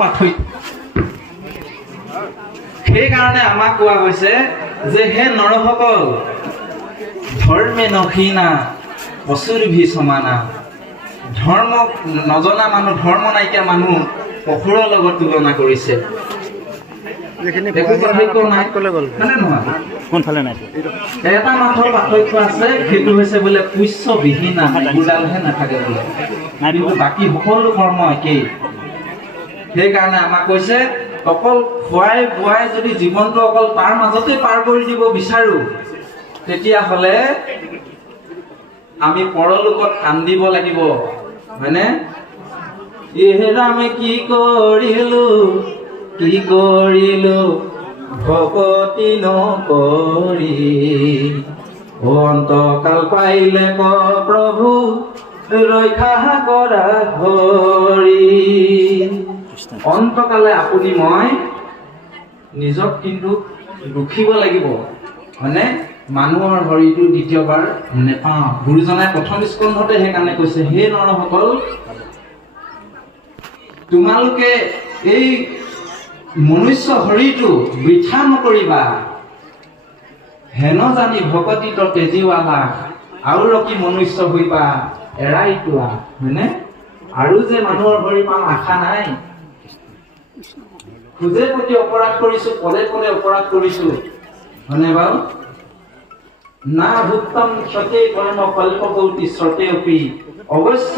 পাৰ্থক্য। সেইকাৰণে আমাক কোৱা হৈছে যে হে নৰসকল, ধৰ্মে নখীনা অসুৰভি সমানা। ধৰ্ম নজনা মানুহ, ধৰ্ম নাইকিয়া মানুহ অসুৰৰ লগত তুলনা কৰিছে। একো পাৰ্থক্য নাই, হয়নে নহয়? কোনফালে নাই? এটা মাত্ৰ পাৰ্থক্য আছে, সেইটো হৈছে বোলে পুষ্যবিহীনা, গুডালহে নাথাকে বোলে, কিন্তু বাকী সকলো কৰ্ম একেই। সেইকাৰণে আমাক কৈছে অকল খোৱাই বোৱাই যদি জীৱনটো অকল তাৰ মাজতে পাৰ কৰি দিব বিচাৰো, তেতিয়াহ'লে আমি পৰলোকত কান্দিব লাগিব, হয়নে? ইহেৰা আমি কি কৰিলো ভকতি নকৰি, অন্তকাল পাইলে ক প্ৰভু ৰক্ষা কৰা ধৰি। অন্তকালে আপুনি মই নিজক কিন্তু দুখিব লাগিব, মানে মানুহৰ হৰিটো দ্বিতীয়বাৰ নেপাওঁ। গুৰুজনাই প্ৰথম স্কন্ধতে সেইকাৰণে কৈছে, হে নৰসকল, তোমালোকে এই মনুষ্য হৰিটো বৃথা নকৰিবা, হেন জানি ভকতিত তেজিৱালা, আৰু ৰকি মনুষ্য হৈবা এৰাই তোলা। হয়নে? আৰু যে মানুহৰ হৰি পাম আশা নাই। খোজে প্ৰতি অপৰাধ কৰিছো, পদে পদে অপৰাধ কৰিছো, হয়নে বাৰু? না ভুক্তম সতে কৰ্ম কল্পকৌতি সতে অপি, অৱশ্য